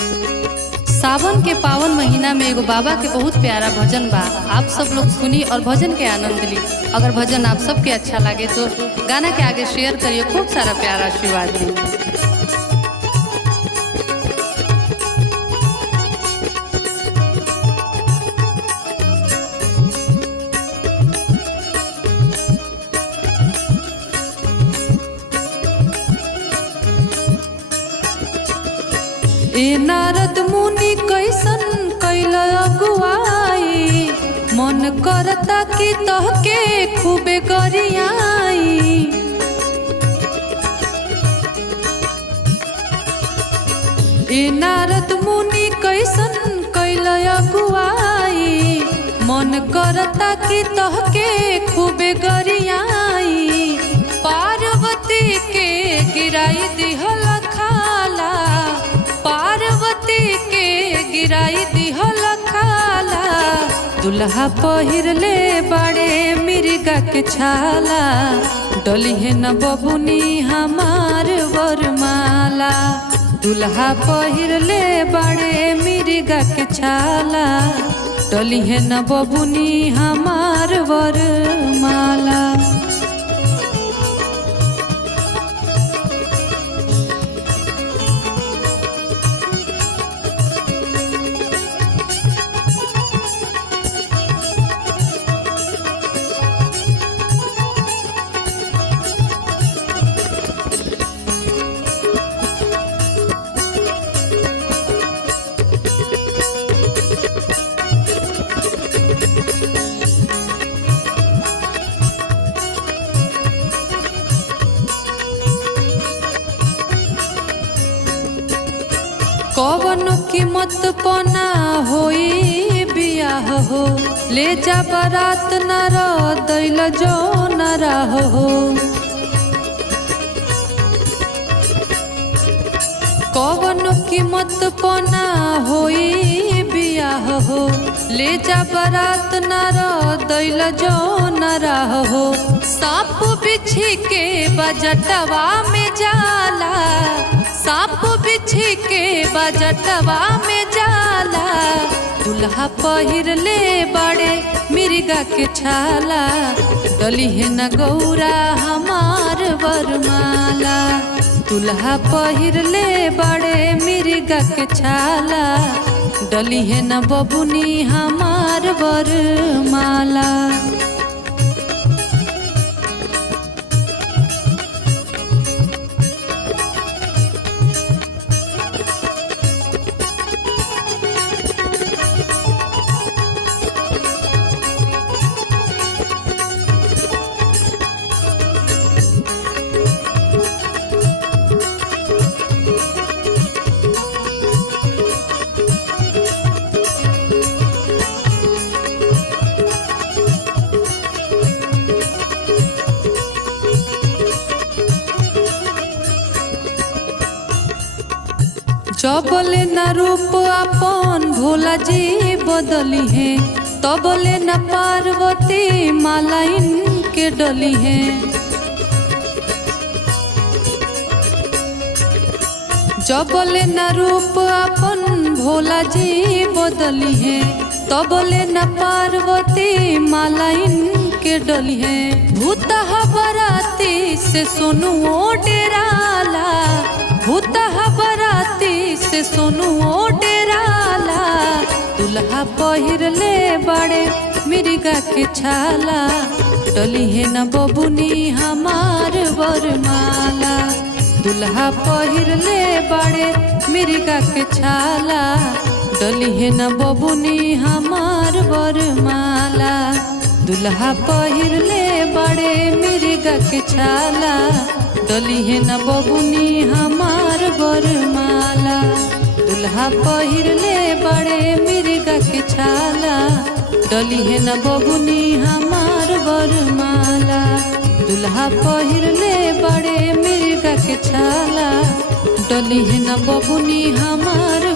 सावन के पावन महीना में एगो बाबा के बहुत प्यारा भजन बा। आप सब लोग सुनी और भजन के आनंद ली। अगर भजन आप सबके अच्छा लगे तो गाना के आगे शेयर करिए, खूब सारा प्यारा आशीर्वाद दी। ए नारद मुनि कैसन कैल अगुआई, मन करता कि तहके खूबे गरियाई। ए नारद मुनि कैसन कैल अगुआई, मन करता कि तहके खूबे गरियाई। पार्वती के गिराई दिहल खाला, पार्वती के गिराई दिहल खाला। दुल्हा पहिरले बड़े मिर्गा के छाला, डलिहे न बबुनी हमार वरमाला। दुल्हा पहिरले बड़े मिर्गा के छाला, डलिहे न बबुनी हमार वरमाला। कवनो कीमत पना होई बियाह हो, ले जा बारात न दैल जो न हो। कवनो कीमत पना होई बियाह हो, ले जा बारात न दैल जो न हो। सांप बिछी के बजटवा में जाला, सांप बिछी के बजटवा में जाला। दुल्हा पहिरले बड़े मिर्गा के छाला, डलिहे न गौरा हमार वरमाला। दुल्हा पहिरले बड़े मिर्गा के छाला, डलिहे न बबुनी हमार वरमाला। जबले न रूप अपन भोला जी बदली है, तबले न पार्वती मालाइन के डली है। जबले न रूप अपन भोला जी बदली है, तबले न पार्वती मालाइन के डली है। भूतहा बराती से सोनुओ डेराला, भूतहा बराती से सोनुओ डेराला। दुल्हा पहिरले बड़े मिर्गा के छाला, डलिहे न बबुनी हमार वरमाला। दुल्हा पहिरले बड़े मिर्गा के छाला, डलिहे न बबुनी हमार वरमाला। दुल्हा पहिरले बड़े मिर्गा के छाला, डलिहे न बबुनी हमार वरमाला। दुल्हा पहिरले बड़े मिर्गा के छाला, डलिहे न बबुनी हमार वरमाला। दुल्हा पहिरले बड़े मिर्गा के छाला, डलिहे न बबुनी हमार